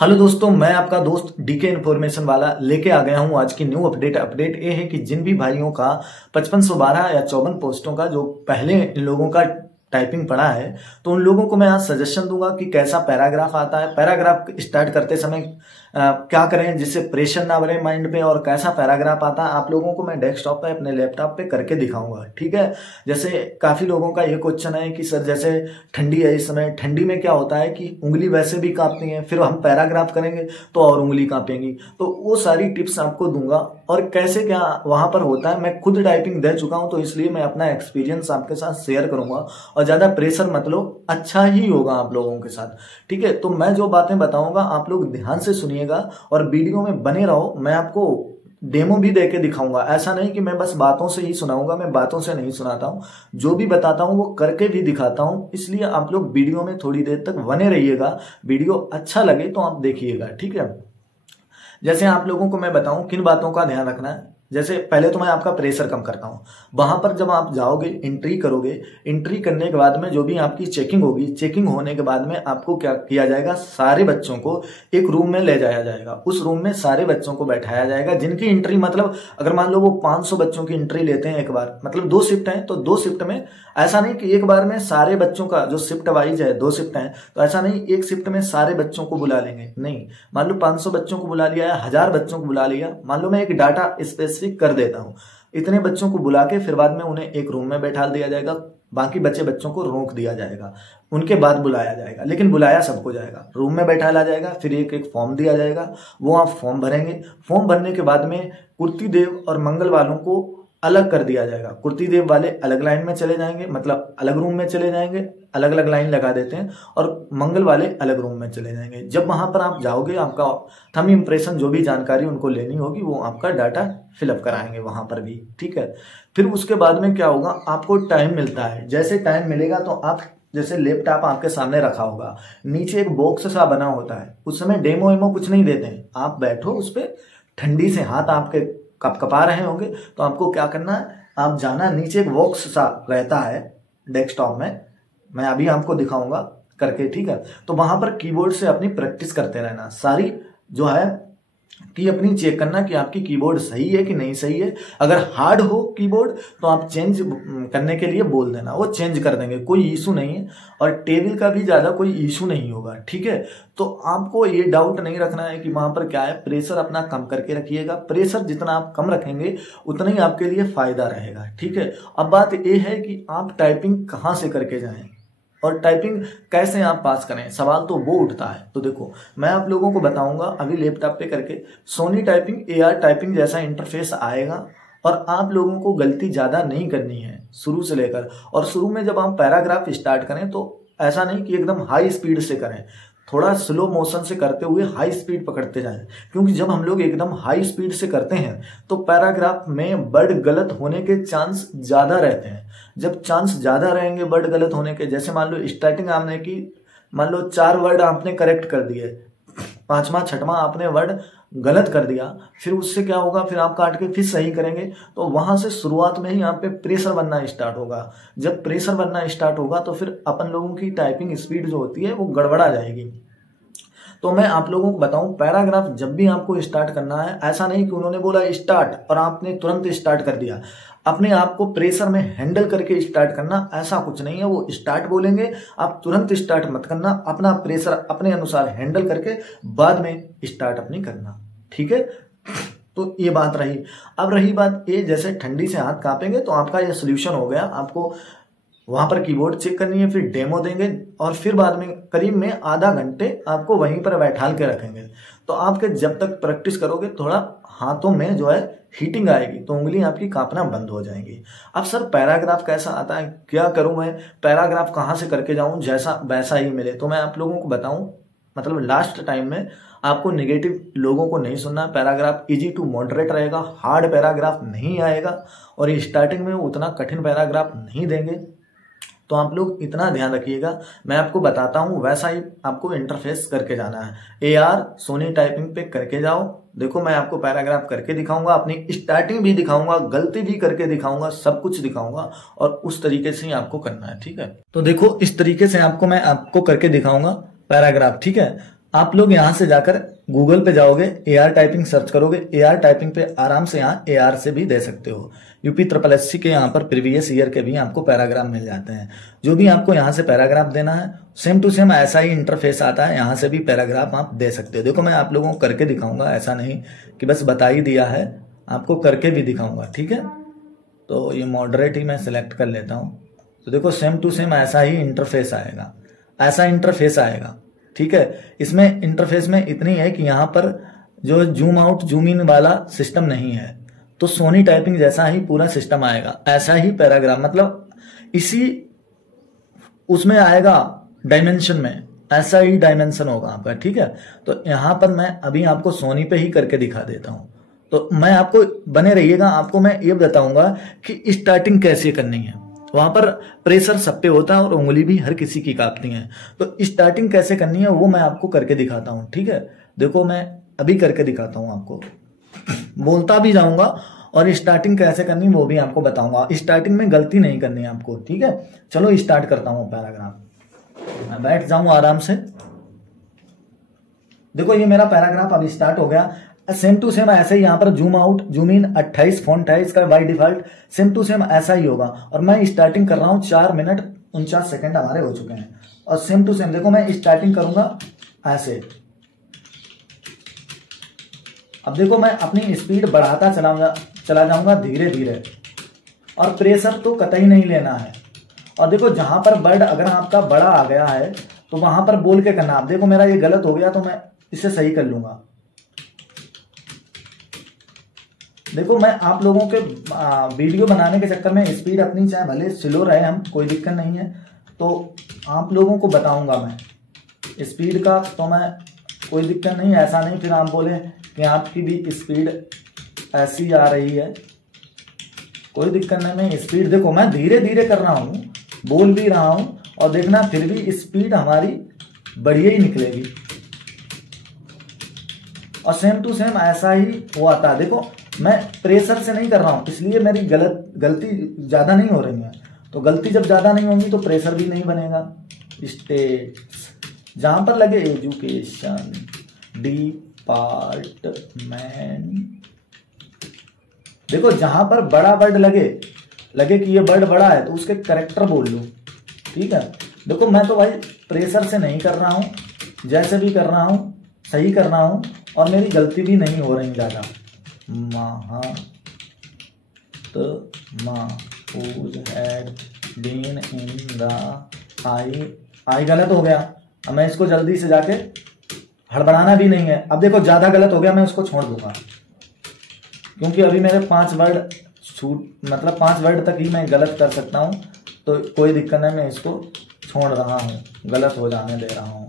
Hello दोस्तों, मैं आपका दोस्त डीके इन्फॉर्मेशन वाला लेके आ गया हूं आज की न्यू अपडेट ये है कि जिन भी भाइयों का 5512 या 54 पोस्टों का जो पहले इन लोगों का टाइपिंग पढ़ा है, तो उन लोगों को मैं आज सजेशन दूंगा कि कैसा पैराग्राफ आता है, पैराग्राफ स्टार्ट करते समय क्या करें जिससे प्रेशर ना बने माइंड पे, और कैसा पैराग्राफ आता है आप लोगों को मैं डेस्कटॉप पे अपने लैपटॉप पे करके दिखाऊंगा। ठीक है। जैसे काफी लोगों का ये क्वेश्चन है कि सर जैसे ठंडी है, इस समय ठंडी में क्या होता है कि उंगली वैसे भी कांपती है, फिर हम पैराग्राफ करेंगे तो और उंगली कांपेंगी। तो वो सारी टिप्स आपको दूंगा और कैसे क्या वहां पर होता है। मैं खुद टाइपिंग दे चुका हूं तो इसलिए मैं अपना एक्सपीरियंस आपके साथ शेयर करूंगा, और ज्यादा प्रेशर मत लो, अच्छा ही होगा आप लोगों के साथ। ठीक है। तो मैं जो बातें बताऊंगा आप लोग ध्यान से सुनिएगा और वीडियो में बने रहो। मैं आपको डेमो भी देके दिखाऊंगा, ऐसा नहीं कि मैं बस बातों से ही सुनाऊंगा, मैं बातों से नहीं सुनाता हूं, जो भी बताता हूं वो करके भी दिखाता हूं। इसलिए आप लोग वीडियो में थोड़ी देर तक बने रहिएगा, वीडियो अच्छा लगे तो आप देखिएगा। ठीक है। जैसे आप लोगों को मैं बताऊं किन बातों का ध्यान रखना है। जैसे पहले तो मैं आपका प्रेशर कम करता हूं। वहां पर जब आप जाओगे एंट्री करोगे, एंट्री करने के बाद में जो भी आपकी चेकिंग होगी, चेकिंग होने के बाद में आपको क्या किया जाएगा, सारे बच्चों को एक रूम में ले जाया जाएगा। उस रूम में सारे बच्चों को बैठाया जाएगा जिनकी एंट्री, मतलब अगर मान लो वो 500 बच्चों की एंट्री लेते हैं एक बार, मतलब 2 शिफ्ट है तो 2 शिफ्ट में ऐसा नहीं कि एक बार में सारे बच्चों का, जो शिफ्ट वाइज है 2 शिफ्ट है तो ऐसा नहीं एक शिफ्ट में सारे बच्चों को बुला लेंगे, नहीं। मान लो 500 बच्चों को बुला लिया या 1000 बच्चों को बुला लिया, मान लो मैं एक डाटा स्पेसिफिक कर देता हूं। इतने बच्चों को बुला के फिर बाद में उन्हें एक रूम में बैठा दिया जाएगा, बाकी बच्चों को रोक दिया जाएगा, उनके बाद बुलाया जाएगा, लेकिन बुलाया सबको जाएगा। रूम में बैठा ला जाएगा, फिर एक एक फॉर्म दिया जाएगा, वो आप फॉर्म भरेंगे। फॉर्म भरने के बाद में कुर्ती देव और मंगल वालों को अलग कर दिया जाएगा। कुर्ती देव वाले अलग लाइन में चले जाएंगे, मतलब अलग रूम में चले जाएंगे, अलग अलग लाइन लगा देते हैं, और मंगल वाले अलग रूम में चले जाएंगे। जब वहां पर आप जाओगे, आपका थंब इंप्रेशन जो भी जानकारी उनको लेनी होगी वो आपका डाटा फिलअप कराएंगे वहां पर भी। ठीक है। फिर उसके बाद में क्या होगा, आपको टाइम मिलता है। जैसे टाइम मिलेगा तो आप, जैसे लैपटॉप आपके सामने रखा होगा, नीचे एक बॉक्स सा बना होता है, उस समय डेमो वेमो कुछ नहीं देते हैं, आप बैठो उस पर, ठंडी से हाथ आपके कपकपा रहे होंगे तो आपको क्या करना है, आप जाना, नीचे एक बॉक्स सा रहता है डेस्कटॉप में, मैं अभी आपको दिखाऊंगा करके। ठीक है। तो वहां पर कीबोर्ड से अपनी प्रैक्टिस करते रहना, सारी जो है कि अपनी चेक करना कि आपकी कीबोर्ड सही है कि नहीं सही है। अगर हार्ड हो कीबोर्ड तो आप चेंज करने के लिए बोल देना, वो चेंज कर देंगे, कोई इशू नहीं है, और टेबल का भी ज्यादा कोई इशू नहीं होगा। ठीक है। तो आपको ये डाउट नहीं रखना है कि वहां पर क्या है, प्रेशर अपना कम करके रखिएगा। प्रेशर जितना आप कम रखेंगे उतना ही आपके लिए फायदा रहेगा। ठीक है। अब बात यह है कि आप टाइपिंग कहाँ से करके जाएं और टाइपिंग कैसे आप पास करें, सवाल तो वो उठता है। तो देखो मैं आप लोगों को बताऊंगा अभी लैपटॉप पे करके, सोनी टाइपिंग, एआर टाइपिंग जैसा इंटरफेस आएगा, और आप लोगों को गलती ज्यादा नहीं करनी है शुरू से लेकर। और शुरू में जब आप पैराग्राफ स्टार्ट करें तो ऐसा नहीं कि एकदम हाई स्पीड से करें, थोड़ा स्लो मोशन से करते हुए हाई स्पीड पकड़ते जाएं, क्योंकि जब हम लोग एकदम हाई स्पीड से करते हैं तो पैराग्राफ में वर्ड गलत होने के चांस ज्यादा रहते हैं। जब चांस ज्यादा रहेंगे वर्ड गलत होने के, जैसे मान लो स्टार्टिंग आपने की, मान लो 4 वर्ड आपने करेक्ट कर दिए, 5वां 6वां आपने वर्ड गलत कर दिया, फिर उससे क्या होगा, फिर आप काट के फिर सही करेंगे, तो वहां से शुरुआत में ही आप पे प्रेशर बनना स्टार्ट होगा। जब प्रेशर बनना स्टार्ट होगा तो फिर अपन लोगों की टाइपिंग स्पीड जो होती है वो गड़बड़ा जाएगी। तो मैं आप लोगों को बताऊं, पैराग्राफ जब भी आपको स्टार्ट करना है, ऐसा नहीं कि उन्होंने बोला स्टार्ट और आपने तुरंत स्टार्ट कर दिया, अपने आप को प्रेशर में हैंडल करके स्टार्ट करना, ऐसा कुछ नहीं है। वो स्टार्ट बोलेंगे, आप तुरंत स्टार्ट मत करना, अपना प्रेशर अपने अनुसार हैंडल करके बाद में स्टार्ट अपनी करना। ठीक है। तो ये बात रही। अब रही बात ये, जैसे ठंडी से हाथ कांपेंगे तो आपका ये सोल्यूशन हो गया। आपको वहां पर कीबोर्ड चेक करनी है, फिर डेमो देंगे, और फिर बाद में करीब में आधा घंटे आपको वहीं पर बैठाल के रखेंगे। तो आपके जब तक प्रैक्टिस करोगे थोड़ा हाथों में जो है हीटिंग आएगी, तो उंगली आपकी कांपना बंद हो जाएंगी। अब सर पैराग्राफ कैसा आता है, क्या करूं मैं, पैराग्राफ कहां से करके जाऊं जैसा वैसा ही मिले, तो मैं आप लोगों को बताऊं, मतलब लास्ट टाइम में आपको नेगेटिव लोगों को नहीं सुनना। पैराग्राफ इजी टू मॉडरेट रहेगा, हार्ड पैराग्राफ नहीं आएगा, और ये स्टार्टिंग में उतना कठिन पैराग्राफ नहीं देंगे। तो आप लोग इतना ध्यान रखिएगा, मैं आपको बताता हूं वैसा ही आपको इंटरफेस करके जाना है। एआर सोनी टाइपिंग पे करके जाओ, देखो मैं आपको पैराग्राफ करके दिखाऊंगा, अपनी स्टार्टिंग भी दिखाऊंगा, गलती भी करके दिखाऊंगा, सब कुछ दिखाऊंगा, और उस तरीके से ही आपको करना है। ठीक है। तो देखो इस तरीके से मैं आपको करके दिखाऊंगा पैराग्राफ। ठीक है। आप लोग यहां से जाकर गूगल पे जाओगे, AR टाइपिंग सर्च करोगे, AR टाइपिंग पे आराम से यहाँ AR से भी दे सकते हो। UPSSC के यहाँ पर प्रीवियस ईयर के भी आपको पैराग्राफ मिल जाते हैं। जो भी आपको यहाँ से पैराग्राफ देना है सेम टू सेम ऐसा ही इंटरफेस आता है, यहाँ से भी पैराग्राफ आप दे सकते हो। देखो मैं आप लोगों को करके दिखाऊंगा, ऐसा नहीं कि बस बता ही दिया है, आपको करके भी दिखाऊंगा, ठीक है। तो ये मॉडरेट ही मैं सिलेक्ट कर लेता हूँ। तो देखो सेम टू सेम ऐसा ही इंटरफेस आएगा, ऐसा इंटरफेस आएगा, ठीक है। इसमें इंटरफेस में इतनी है कि यहाँ पर जो जूम आउट जूम इन वाला सिस्टम नहीं है, तो सोनी टाइपिंग जैसा ही पूरा सिस्टम आएगा, ऐसा ही पैराग्राफ, मतलब इसी उसमें आएगा डायमेंशन में, ऐसा ही डायमेंशन होगा आपका, ठीक है। तो यहाँ पर मैं अभी आपको सोनी पे ही करके दिखा देता हूँ। तो मैं आपको बने रहिएगा, आपको मैं ये बताऊंगा कि स्टार्टिंग कैसे करनी है। वहां पर प्रेशर सब पे होता है और उंगली भी हर किसी की कांपती है, तो स्टार्टिंग कैसे करनी है वो मैं आपको करके दिखाता हूँ, ठीक है। देखो मैं अभी करके दिखाता हूँ आपको, बोलता भी जाऊंगा और स्टार्टिंग कैसे करनी वो भी आपको बताऊंगा। स्टार्टिंग में गलती नहीं करनी है आपको, ठीक है। चलो स्टार्ट करता हूँ पैराग्राफ, मैं बैठ जाऊं आराम से। देखो ये मेरा पैराग्राफ अभी स्टार्ट हो गया। सेम टू सेम ऐसे ही यहाँ पर zoom out zoom in 28 font 28 का by default same to same ऐसा ही होगा। और मैं स्टार्टिंग कर रहा हूँ, 4 मिनट 49 सेकंड हमारे हो चुके हैं। और सेम टू सेम देखो मैं स्टार्टिंग करूंगा ऐसे। अब देखो मैं अपनी स्पीड बढ़ाता चला जाऊंगा धीरे धीरे, और प्रेशर तो कतई नहीं लेना है। और देखो जहां पर वर्ड अगर आपका बड़ा आ गया है तो वहां पर बोल के करना। आप देखो मेरा ये गलत हो गया तो मैं इसे सही कर लूंगा। देखो मैं आप लोगों के वीडियो बनाने के चक्कर में स्पीड अपनी चाहे भले स्लो रहे, हम कोई दिक्कत नहीं है, तो आप लोगों को बताऊंगा मैं स्पीड का, तो मैं कोई दिक्कत नहीं, ऐसा नहीं फिर आप बोले कि आपकी भी स्पीड ऐसी आ रही है, कोई दिक्कत नहीं। मैं स्पीड देखो मैं धीरे धीरे कर रहा हूँ, बोल भी रहा हूँ, और देखना फिर भी स्पीड हमारी बढ़िया ही निकलेगी। और सेम टू सेम ऐसा ही वो आता है। देखो मैं प्रेशर से नहीं कर रहा हूं, इसलिए मेरी गलती ज्यादा नहीं हो रही है। तो गलती जब ज्यादा नहीं होगी तो प्रेशर भी नहीं बनेगा। स्टेट्स जहां पर लगे एजुकेशन डिपार्टमेंट, देखो जहां पर बड़ा वर्ड लगे कि ये वर्ड बड़ा है तो उसके करेक्टर बोल लो, ठीक है। देखो मैं तो भाई प्रेशर से नहीं कर रहा हूं, जैसे भी कर रहा हूं सही कर रहा हूं, और मेरी गलती भी नहीं हो रही ज्यादा। whose had been in the आई गलत हो गया। अब मैं इसको जल्दी से जाके हड़बड़ाना भी नहीं है। अब देखो ज्यादा गलत हो गया, मैं उसको छोड़ दूंगा, क्योंकि अभी मेरे 5 वर्ड मतलब 5 वर्ड तक ही मैं गलत कर सकता हूं, तो कोई दिक्कत नहीं, मैं इसको छोड़ रहा हूं, गलत हो जाने दे रहा हूं।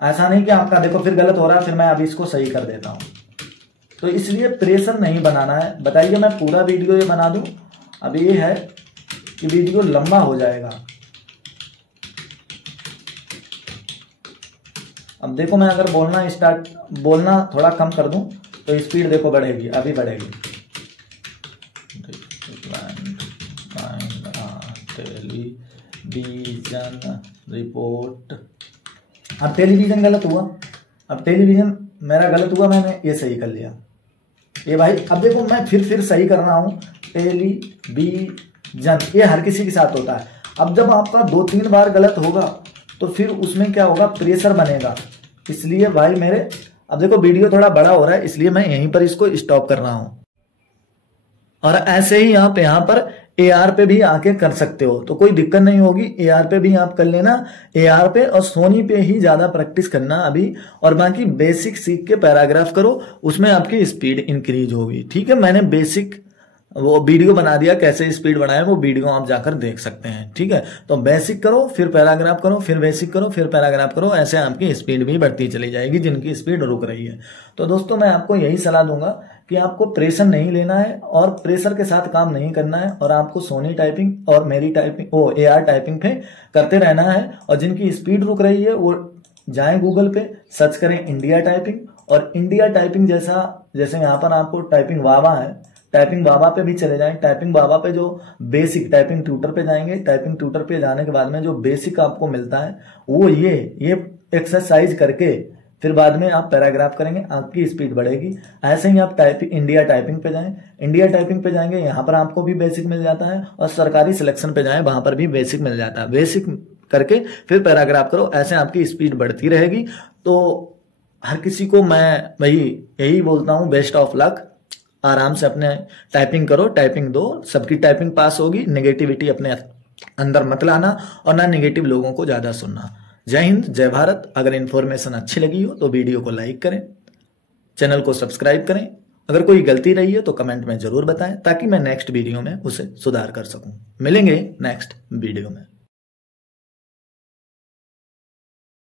ऐसा नहीं कि आपका देखो फिर गलत हो रहा है, फिर मैं अभी इसको सही कर देता हूं। तो इसलिए प्रेशर नहीं बनाना है। बताइए मैं पूरा वीडियो ये बना दूं? अब ये है कि वीडियो लंबा हो जाएगा। अब देखो मैं अगर बोलना थोड़ा कम कर दूं तो स्पीड देखो बढ़ेगी, अभी बढ़ेगी। टेलीविजन रिपोर्ट, अब टेलीविजन गलत हुआ, अब टेलीविजन मेरा गलत हुआ, मैंने ये सही कर लिया ये भाई। अब देखो मैं फिर सही कर रहा हूं, टेलीविजन, ये हर किसी के साथ होता है। अब जब आपका 2-3 बार गलत होगा तो फिर उसमें क्या होगा, प्रेशर बनेगा। इसलिए भाई मेरे अब देखो वीडियो थोड़ा बड़ा हो रहा है, इसलिए मैं यहीं पर इसको स्टॉप कर रहा हूं। और ऐसे ही आप यहाँ पर AR पे भी आके कर सकते हो, तो कोई दिक्कत नहीं होगी। AR पे भी आप कर लेना, AR पे और सोनी पे ही ज्यादा प्रैक्टिस करना अभी, और बाकी बेसिक सीख के पैराग्राफ करो, उसमें आपकी स्पीड इंक्रीज होगी, ठीक है। मैंने बेसिक वो वीडियो बना दिया कैसे स्पीड बढ़ाए, वो वीडियो आप जाकर देख सकते हैं, ठीक है। तो बेसिक करो, फिर पैराग्राफ करो, फिर बेसिक करो, फिर पैराग्राफ करो, ऐसे आपकी स्पीड भी बढ़ती चली जाएगी जिनकी स्पीड रुक रही है। तो दोस्तों मैं आपको यही सलाह दूंगा कि आपको प्रेशर नहीं लेना है और प्रेशर के साथ काम नहीं करना है, और आपको सोनी टाइपिंग और मेरी टाइपिंग AR टाइपिंग पे करते रहना है। और जिनकी स्पीड रुक रही है वो जाएं गूगल पे, सर्च करें इंडिया टाइपिंग, और इंडिया टाइपिंग जैसे यहाँ पर आपको टाइपिंग वावा है, टाइपिंग बाबा पे भी चले जाएं। टाइपिंग बाबा पे जो बेसिक टाइपिंग ट्यूटर पे जाएंगे। टाइपिंग ट्यूटर पे जाने के बाद में जो बेसिक आपको मिलता है वो ये एक्सरसाइज करके फिर बाद में आप पैराग्राफ करेंगे, आपकी स्पीड बढ़ेगी। ऐसे ही आप इंडिया टाइपिंग पे जाएं। इंडिया टाइपिंग पे जाएंगे, यहाँ पर आपको भी बेसिक मिल जाता है, और सरकारी सिलेक्शन पे जाएं, वहां पर भी बेसिक मिल जाता है। बेसिक करके फिर पैराग्राफ करो, ऐसे आपकी स्पीड बढ़ती रहेगी। तो हर किसी को मैं वही यही बोलता हूँ, बेस्ट ऑफ लक। आराम से अपने टाइपिंग करो, टाइपिंग दो, सबकी टाइपिंग पास होगी। नेगेटिविटी अपने अंदर मत लाना और ना नेगेटिव लोगों को ज्यादा सुनना। जय हिंद, जय भारत। अगर इन्फॉर्मेशन अच्छी लगी हो तो वीडियो को लाइक करें, चैनल को सब्सक्राइब करें। अगर कोई गलती रही है तो कमेंट में जरूर बताएं, ताकि मैं नेक्स्ट वीडियो में उसे सुधार कर सकूं। मिलेंगे नेक्स्ट वीडियो में।